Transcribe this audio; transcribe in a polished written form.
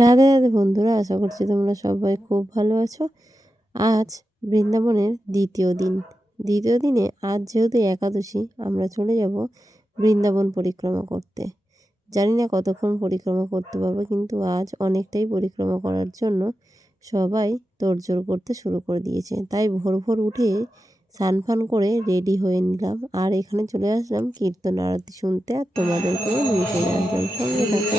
রাধে রাধে বন্ধুরা, আশা করছি তোমরা সবাই খুব ভালো আছো। আজ বৃন্দাবনের দ্বিতীয় দিনে আজ যেহেতু একাদশী, আমরা চলে যাব বৃন্দাবন পরিক্রমা করতে। জানি না কতক্ষণ পরিক্রমা করতে পারবো, কিন্তু আজ অনেকটাই পরিক্রমা করার জন্য সবাই তোড়জোড় করতে শুরু করে দিয়েছে। তাই ভোর ভোর উঠে স্নান ফান করে রেডি হয়ে নিলাম, আর এখানে চলে আসলাম কীর্তন আরতি শুনতে, আর তোমাদেরকেও নিয়ে চলে আসলাম, সঙ্গে থাকো।